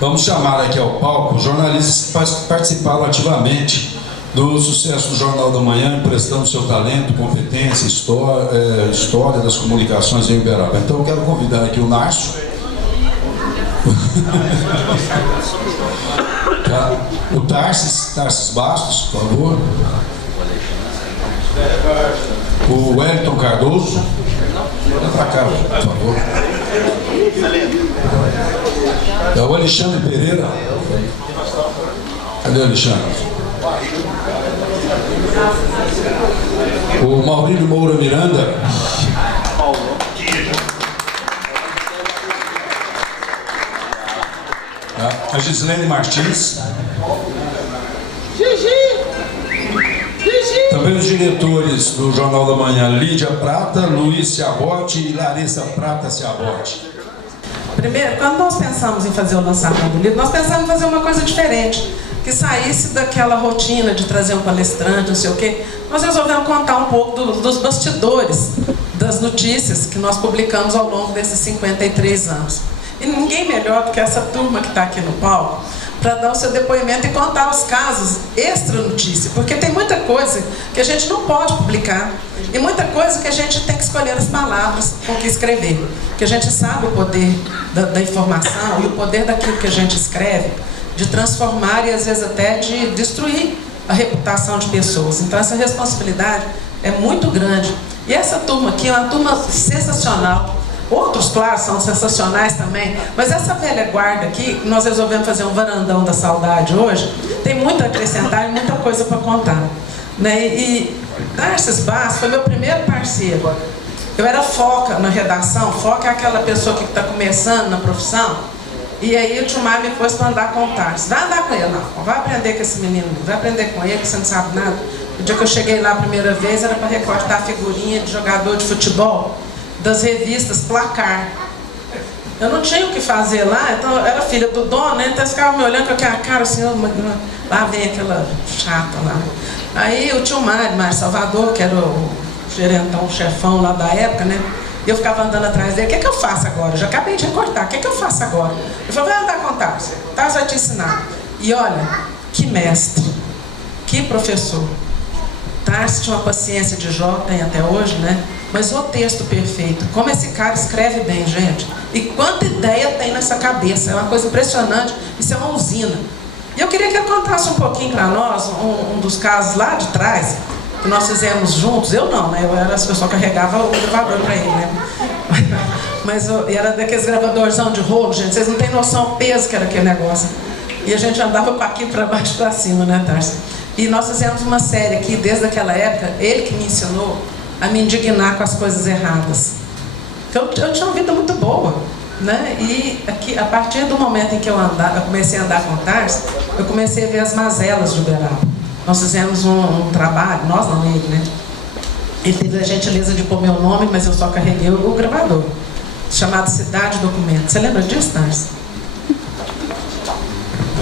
Vamos chamar aqui ao palco jornalistas que participaram ativamente do sucesso do Jornal da Manhã, emprestando seu talento, competência, história das comunicações em Uberaba. Então eu quero convidar aqui o Nárcio. O Tarsis Bastos, por favor. O Wellington Cardoso. Olha para cá, por favor. É o Alexandre Pereira. Cadê o Alexandre? O Maurílio Moura Miranda. A Gislene Martins. Também os diretores do Jornal da Manhã, Lídia Prata, Luiz Ciabotti e Larissa Prata Ciabotti. Primeiro, quando nós pensamos em fazer o lançamento do livro, nós pensamos em fazer uma coisa diferente, que saísse daquela rotina de trazer um palestrante, não sei o quê. Nós resolvemos contar um pouco dos bastidores das notícias que nós publicamos ao longo desses 53 anos. E ninguém melhor do que essa turma que está aqui no palco para dar o seu depoimento e contar os casos extra-notícia, porque tem muita coisa que a gente não pode publicar e muita coisa que a gente tem que escolher as palavras com que escrever, porque a gente sabe o poder da informação e o poder daquilo que a gente escreve de transformar e às vezes até de destruir a reputação de pessoas. Então essa responsabilidade é muito grande. E essa turma aqui é uma turma sensacional. Outros, claro, são sensacionais também, mas essa velha guarda aqui, nós resolvemos fazer um varandão da saudade hoje, tem muito a acrescentar e muita coisa para contar, né? E Tarsis Bastos foi meu primeiro parceiro. Eu era foca na redação. Foca é aquela pessoa que está começando na profissão, e aí o tio Mário me pôs para andar com o Tarsis. Vai andar com ele, não, vai aprender com esse menino, vai aprender com ele, que você não sabe nada. O dia que eu cheguei lá a primeira vez, era para recortar a figurinha de jogador de futebol das revistas Placar. Eu não tinha o que fazer lá, então eu era filha do dono, né? Então eles ficavam me olhando com aquela cara assim, lá vem aquela chata lá. Aí o tio Mário Salvador, que era o gerentão, o chefão lá da época, né? E eu ficava andando atrás dele, o que é que eu faço agora? Eu já acabei de recortar, o que é que eu faço agora? Ele falou, vai andar com o Tarsis, Tarsis vai te ensinar. E olha, que mestre, que professor. Tarsis tinha uma paciência de Jó, tem até hoje, né? Mas o texto perfeito, como esse cara escreve bem, gente, e quanta ideia tem nessa cabeça, é uma coisa impressionante, isso é uma usina. E eu queria que ele contasse um pouquinho para nós, um dos casos lá de trás, que nós fizemos juntos. Eu não, né? Eu era as pessoas que carregava o gravador para ele, né? Mas era daqueles gravadorzão de rolo, gente, vocês não têm noção do peso que era aquele negócio. E a gente andava para aqui, para baixo, para cima, né, Tarsis? E nós fizemos uma série aqui, desde aquela época, ele que me ensinou a me indignar com as coisas erradas. Eu tinha uma vida muito boa, né? E aqui, a partir do momento em que eu comecei a andar com o Tarsis, eu comecei a ver as mazelas de Uberaba. Nós fizemos um trabalho, nós não, ele, né? Ele teve a gentileza de pôr meu nome, mas eu só carreguei o gravador, chamado Cidade Documento. Você lembra disso, Tarsis?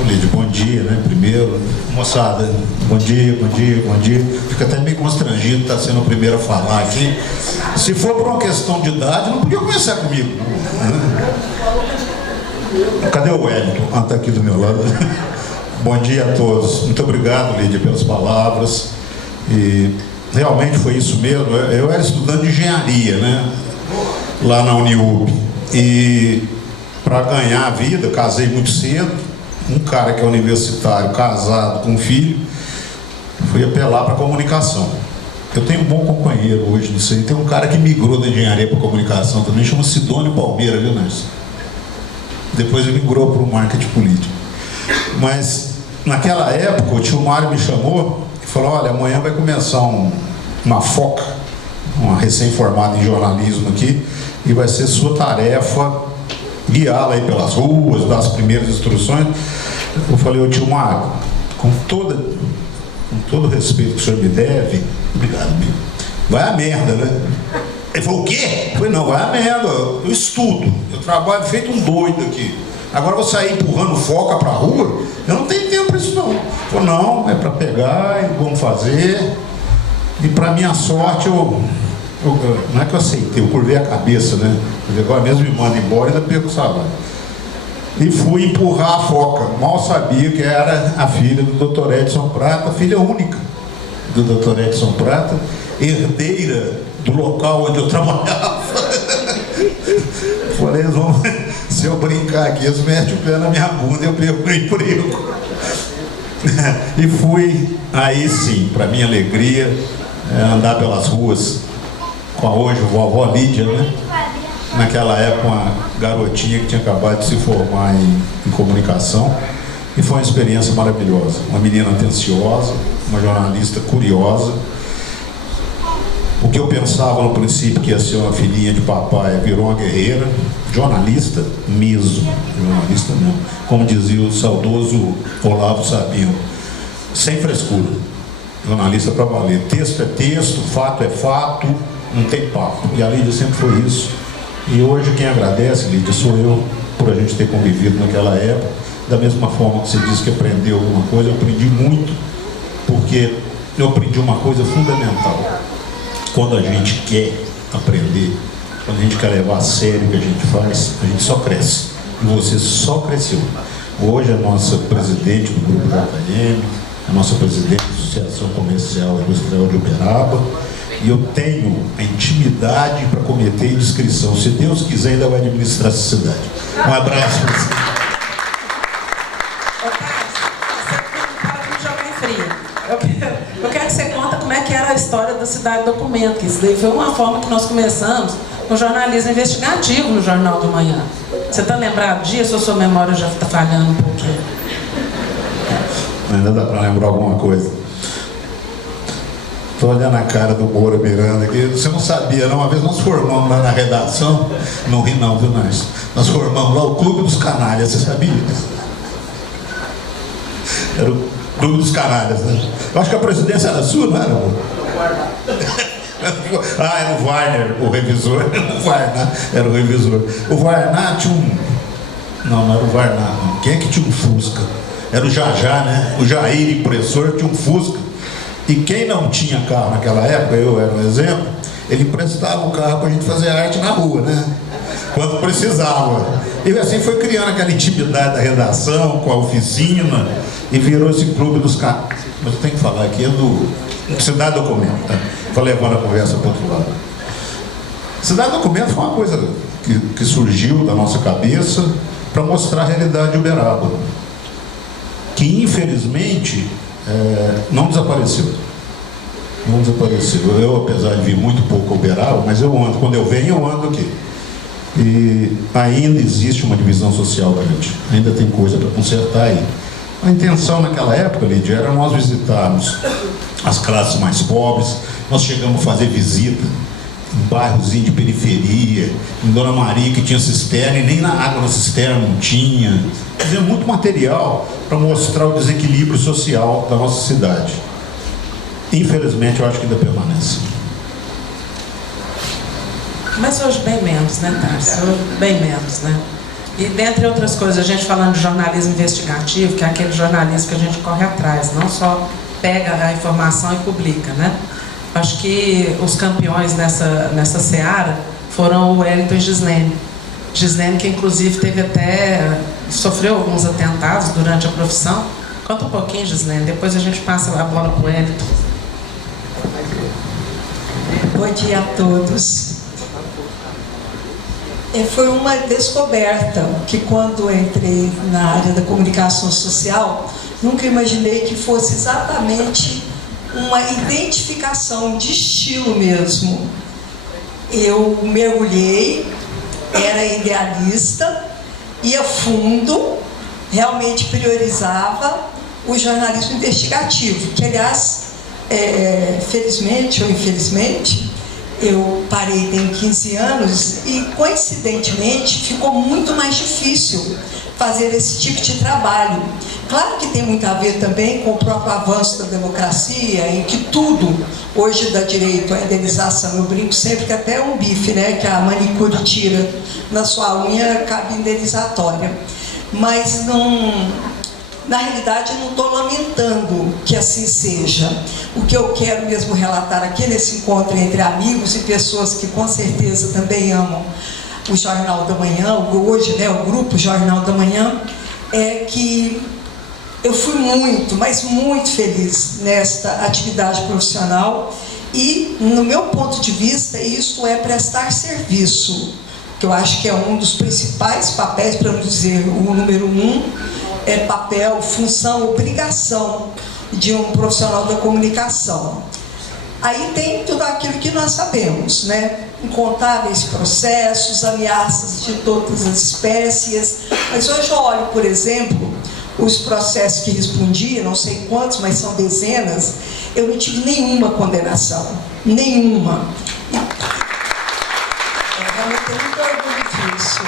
Lídia, bom dia, né? Primeiro, moçada, bom dia, bom dia, bom dia. Fico até meio constrangido, tá sendo o primeiro a falar aqui. Se for por uma questão de idade, não podia começar comigo, né? Cadê o Wellington? Ah, tá aqui do meu lado. Bom dia a todos. Muito obrigado, Lídia, pelas palavras. E realmente foi isso mesmo. Eu era estudante de engenharia, né? Lá na Uniub. E para ganhar a vida, casei muito cedo. Um cara que é universitário, casado, com um filho, fui apelar para a comunicação. Eu tenho um bom companheiro hoje nisso aí. Tem um cara que migrou da engenharia para a comunicação também, chama Sidônio Palmeira, viu, Nércio? Depois ele migrou para o marketing político. Mas, naquela época, o tio Mário me chamou e falou, olha, amanhã vai começar uma foca, uma recém-formada em jornalismo aqui, e vai ser sua tarefa guiá-la aí pelas ruas, dar as primeiras instruções. Eu falei, ô tio Mário, com todo o respeito que o senhor me deve, obrigado, amigo, vai a merda, né? Ele falou, o quê? Eu falei, não, vai a merda, eu estudo, eu trabalho feito um doido aqui. Agora eu vou sair empurrando foca pra rua? Eu não tenho tempo para isso não. Ele falou, não, é para pegar e vamos fazer. E para minha sorte, não é que eu aceitei, eu curvei a cabeça, né? Agora mesmo me manda embora e ainda perco o salário. e fui empurrar a foca. Mal sabia que era a filha do Dr. Edson Prata, filha única do Dr. Edson Prata, herdeira do local onde eu trabalhava. Falei, se eu brincar aqui, eles metem o pé na minha bunda e eu perco o emprego. E fui, aí sim, para minha alegria, andar pelas ruas com a hoje vovó Lídia, né? Naquela época uma garotinha que tinha acabado de se formar em comunicação, e foi uma experiência maravilhosa. Uma menina atenciosa, uma jornalista curiosa. O que eu pensava no princípio que ia ser uma filhinha de papai virou uma guerreira, jornalista mesmo, como dizia o saudoso Olavo Sabino, sem frescura, jornalista para valer, texto é texto, fato é fato, não tem papo, e a Lídia sempre foi isso. E hoje quem agradece, Lídia, sou eu, por a gente ter convivido naquela época. Da mesma forma que você disse que aprendeu alguma coisa, eu aprendi muito, porque eu aprendi uma coisa fundamental. Quando a gente quer aprender, quando a gente quer levar a sério o que a gente faz, a gente só cresce. E você só cresceu. Hoje a nossa presidente do Grupo JM, a nossa presidente da Associação Comercial Industrial de Uberaba, e eu tenho a intimidade para cometer indiscrição. Se Deus quiser, ainda vai administrar essa cidade. Um abraço para você. Ô, Tarso, você para de jogar em frio. Eu quero que você conta como é que era a história da Cidade Documento, que isso daí foi uma forma que nós começamos com jornalismo investigativo no Jornal do Manhã. Você está lembrado disso ou sua memória já está falhando um pouquinho? Ainda dá para lembrar alguma coisa. Estou olhando a cara do Moura Miranda aqui. Você não sabia, não? Uma vez nós formamos lá na redação, não ri não, viu, Narcio? Nós formamos lá o Clube dos Canalhas, você sabia? Era o Clube dos Canalhas, né? Eu acho que a presidência era sua, não era, amor? Ah, era o Warner, o revisor. O Varnar era o revisor. O Varnar tinha um... Não era o Varnar, não. Quem é que tinha um Fusca? Era o Jajá, né? O Jair, impressor, tinha um Fusca. E quem não tinha carro naquela época, eu era um exemplo, ele emprestava o carro para a gente fazer arte na rua, né? Quando precisava. E assim foi criando aquela intimidade da redação, com a oficina, e virou esse clube dos caras. Mas eu tenho que falar aqui, é do Cidade Documento, tá? Estou levando a conversa para o outro lado. Cidade Documento foi uma coisa que surgiu da nossa cabeça para mostrar a realidade de Uberaba, que infelizmente não desapareceu. Não desapareceu. Eu, apesar de vir muito pouco a Uberaba, mas eu ando, quando eu venho, eu ando aqui. E ainda existe uma divisão social grande, ainda tem coisa para consertar aí. A intenção naquela época, Lídia, era nós visitarmos as classes mais pobres. Nós chegamos a fazer visita em bairrozinho de periferia, em Dona Maria, que tinha cisterna e nem na água na cisterna não tinha. Fazia muito material para mostrar o desequilíbrio social da nossa cidade. Infelizmente, eu acho que ainda permanece. Mas hoje bem menos, né, Tarso? Hoje bem menos, né? E dentre outras coisas, a gente falando de jornalismo investigativo, que é aquele jornalismo que a gente corre atrás, não só pega a informação e publica, né? Acho que os campeões nessa seara foram o Wellington e Gislene. Gislene, que inclusive sofreu alguns atentados durante a profissão. Conta um pouquinho, Gislene, depois a gente passa a bola para o Wellington. Bom dia a todos. Foi uma descoberta que, quando entrei na área da comunicação social, nunca imaginei que fosse exatamente uma identificação de estilo mesmo. Eu mergulhei, era idealista, ia fundo, realmente priorizava o jornalismo investigativo, que, aliás, felizmente ou infelizmente, eu parei tem 15 anos e, coincidentemente, ficou muito mais difícil fazer esse tipo de trabalho. Claro que tem muito a ver também com o próprio avanço da democracia, em que tudo hoje dá direito à indenização. Eu brinco sempre que até um bife, né, que a manicure tira na sua unha, cabe indenizatória. Mas na realidade, não estou lamentando que assim seja. O que eu quero mesmo relatar aqui nesse encontro entre amigos e pessoas que com certeza também amam o Jornal da Manhã, hoje, né, o grupo Jornal da Manhã, é que eu fui muito, mas muito feliz nesta atividade profissional e, no meu ponto de vista, isso é prestar serviço, que eu acho que é um dos principais papéis, para não dizer o número 1, é papel, função, obrigação de um profissional da comunicação. Aí tem tudo aquilo que nós sabemos, né? Incontáveis processos, ameaças de todas as espécies. Mas hoje eu olho, por exemplo, os processos que respondi, não sei quantos, mas são dezenas, eu não tive nenhuma condenação. Nenhuma. Realmente tenho muito orgulho disso.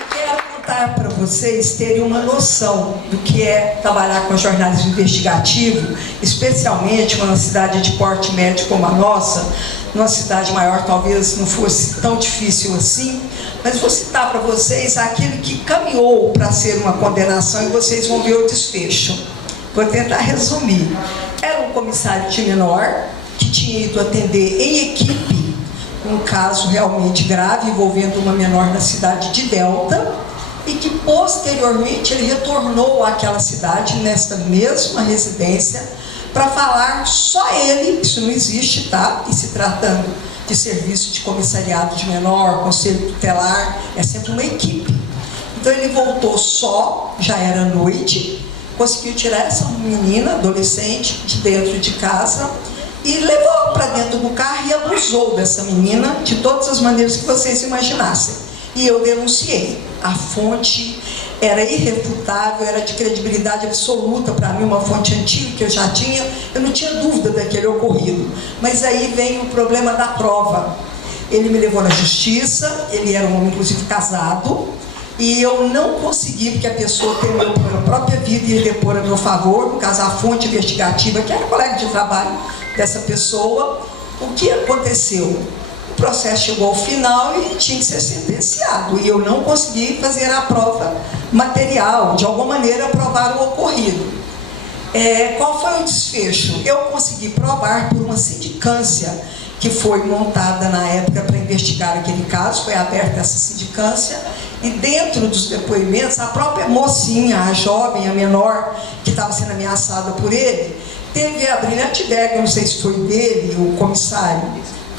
E quero contar para vocês terem uma noção do que é trabalhar com jornalismo investigativo, especialmente numa cidade de porte médio como a nossa. Numa cidade maior talvez não fosse tão difícil assim, mas vou citar para vocês aquilo que caminhou para ser uma condenação e vocês vão ver o desfecho. Vou tentar resumir. Era um comissário de menor que tinha ido atender em equipe um caso realmente grave envolvendo uma menor na cidade de Delta e que posteriormente ele retornou àquela cidade, nesta mesma residência, para falar só ele, isso não existe, tá? E se tratando de serviço de comissariado de menor, conselho tutelar, é sempre uma equipe. Então ele voltou só, já era noite, conseguiu tirar essa menina, adolescente, de dentro de casa e levou para dentro do carro e abusou dessa menina de todas as maneiras que vocês imaginassem. E eu denunciei. A fonte era irrefutável, era de credibilidade absoluta para mim, uma fonte antiga que eu já tinha, eu não tinha dúvida daquele ocorrido. Mas aí vem o problema da prova. Ele me levou na justiça, ele era um homem, inclusive, casado, e eu não consegui, porque a pessoa tem a própria vida e depor a meu favor, no caso a fonte investigativa, que era colega de trabalho dessa pessoa. O que aconteceu? O processo chegou ao final e tinha que ser sentenciado, e eu não consegui fazer a prova material, de alguma maneira provar o ocorrido. Qual foi o desfecho? Eu consegui provar por uma sindicância que foi montada na época para investigar aquele caso, foi aberta essa sindicância, e dentro dos depoimentos, a própria mocinha, a jovem, a menor, que estava sendo ameaçada por ele, teve a brilhante ideia, eu não sei se foi dele, o comissário,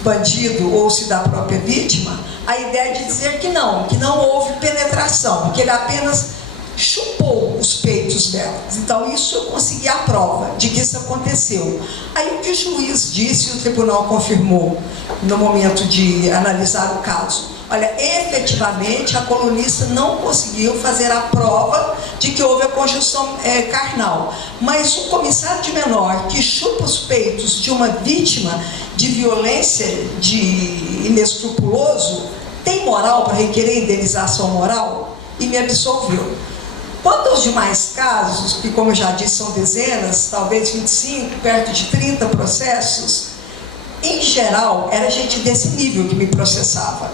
bandido, ou se da própria vítima, a ideia de dizer que não houve penetração, que ele apenas chupou os peitos delas. Então isso eu consegui a prova de que isso aconteceu. Aí o que o juiz disse, o tribunal confirmou no momento de analisar o caso. Olha, efetivamente a colunista não conseguiu fazer a prova de que houve a conjunção carnal, mas um comissário de menor que chupa os peitos de uma vítima de violência de inescrupuloso tem moral para requerer indenização moral? E me absolveu. Quanto aos demais casos, que como eu já disse são dezenas, talvez 25, perto de 30 processos, em geral era gente desse nível que me processava.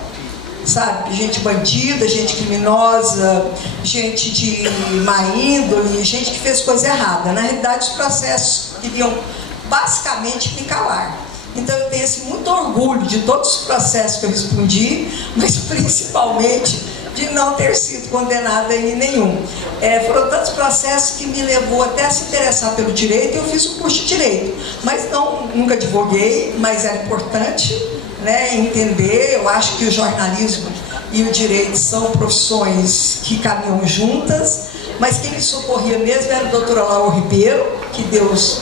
Sabe, gente bandida, gente criminosa, gente de má índole, gente que fez coisa errada. Na realidade, os processos queriam basicamente me calar. Então eu tenho muito orgulho de todos os processos que eu respondi, mas principalmente de não ter sido condenada em nenhum. Foram tantos processos que me levou até a se interessar pelo direito. Eu fiz o curso de direito, mas nunca advoguei, mas era importante, né, entender. Eu acho que o jornalismo e o direito são profissões que caminham juntas, mas quem me socorria mesmo era o doutor Alaor Ribeiro, que Deus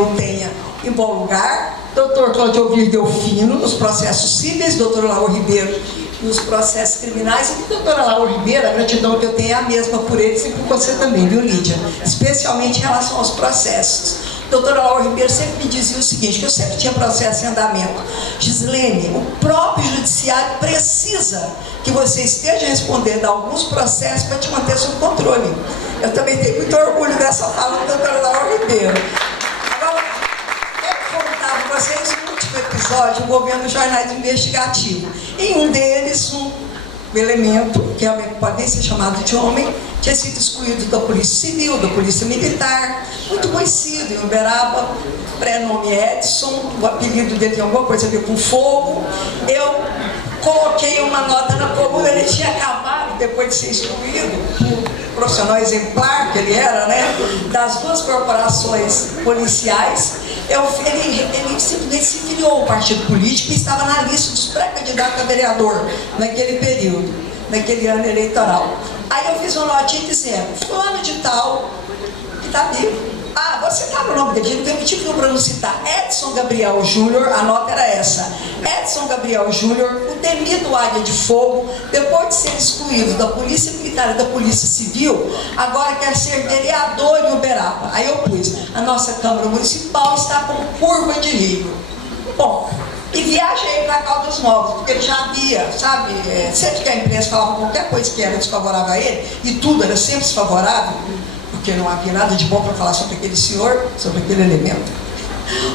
o tenha em bom lugar, doutor Cláudio Alvir Delfino nos processos cíveis, doutor Alaor Ribeiro nos processos criminais, e doutora Laura Ribeiro, a gratidão que eu tenho é a mesma por eles e por você também, viu, Lídia? Especialmente em relação aos processos. Doutora Laura Ribeiro sempre me dizia o seguinte, que eu sempre tinha processo em andamento. Gislene, o próprio judiciário precisa que você esteja respondendo a alguns processos para te manter sob controle. Eu também tenho muito orgulho dessa fala da doutora Laura Ribeiro. Agora, quero contar para vocês um último episódio envolvendo jornalismo investigativo. Em um deles, um elemento, que realmente pode ser chamado de homem, tinha sido excluído da Polícia Civil, da Polícia Militar, muito conhecido em Uberaba, pré-nome Edson, o apelido dele tem alguma coisa a ver com fogo. Eu coloquei uma nota na coluna, ele tinha acabado, depois de ser excluído, o profissional exemplar que ele era, né, das 2 corporações policiais. Ele simplesmente se filiou ao partido político e estava na lista dos pré-candidatos a vereador naquele período, naquele ano eleitoral. Aí eu fiz uma notinha dizendo, fulano de tal, que está vivo. Ah, vou citar o nome dele, tem motivo para não citar. Edson Gabriel Júnior, a nota era essa. Edson Gabriel Júnior, o temido Águia de Fogo, depois de ser excluído da Polícia Militar e da Polícia Civil, agora quer ser vereador em Uberaba. Aí eu pus, a nossa Câmara Municipal está com curva de rio. Bom, e viajei para Caldas Novas, porque ele já havia, sabe, sempre que a imprensa falava qualquer coisa que era desfavorável a ele, e tudo era sempre desfavorável, porque não havia nada de bom para falar sobre aquele senhor, sobre aquele elemento.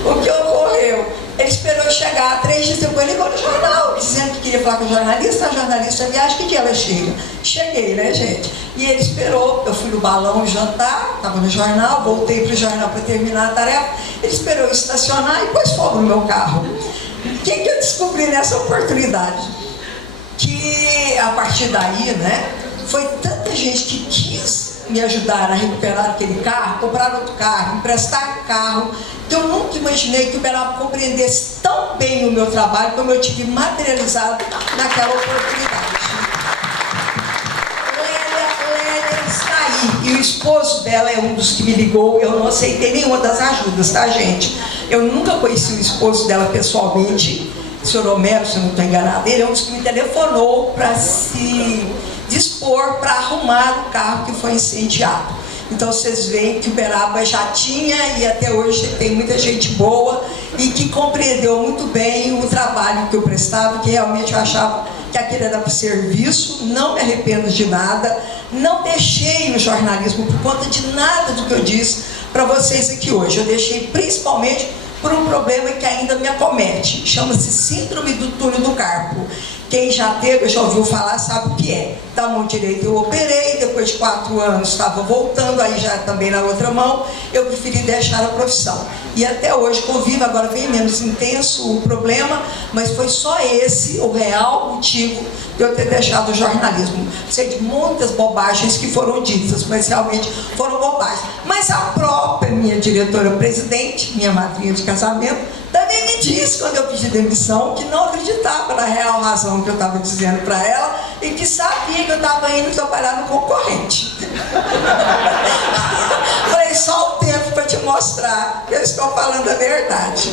O que ocorreu? Ele esperou chegar, 3 dias depois ele ligou no jornal, dizendo que queria falar com o jornalista. A jornalista viaja, que dia ela chega? Cheguei, né, gente? E ele esperou, eu fui no balão jantar, estava no jornal, voltei para o jornal para terminar a tarefa. Ele esperou eu estacionar e pôs fogo no meu carro. O que eu descobri nessa oportunidade? Que a partir daí, né, foi tanta gente que quis me ajudar a recuperar aquele carro, comprar outro carro, emprestar carro, que eu nunca imaginei que o Uberaba compreendesse tão bem o meu trabalho como eu tive materializado naquela oportunidade. Lélia está aí, e o esposo dela é um dos que me ligou. Eu não aceitei nenhuma das ajudas, tá, gente? Eu nunca conheci o esposo dela pessoalmente, o senhor Homero, se eu não estou enganado, ele é um dos que me telefonou para se dispor para arrumar o carro que foi incendiado. Então vocês veem que Uberaba já tinha e até hoje tem muita gente boa e que compreendeu muito bem o trabalho que eu prestava, que realmente eu achava que aquilo era para serviço. Não me arrependo de nada, não deixei o jornalismo por conta de nada do que eu disse para vocês aqui hoje. Eu deixei principalmente por um problema que ainda me acomete, chama-se síndrome do túnel do carpo. Quem já teve, já ouviu falar, sabe o que é. Da mão direita eu operei, depois de 4 anos estava voltando, aí já também na outra mão, eu preferi deixar a profissão. E até hoje convivo, agora bem menos intenso o problema, mas foi só esse o real motivo de eu ter deixado o jornalismo. Sei de muitas bobagens que foram ditas, mas realmente foram bobagens. Mas a própria minha diretora-presidente, minha madrinha de casamento, também me disse, quando eu pedi demissão, que não acreditava na real razão que eu estava dizendo para ela e que sabia que eu estava indo trabalhar no concorrente. Falei, só o tempo para te mostrar que eu estou falando a verdade.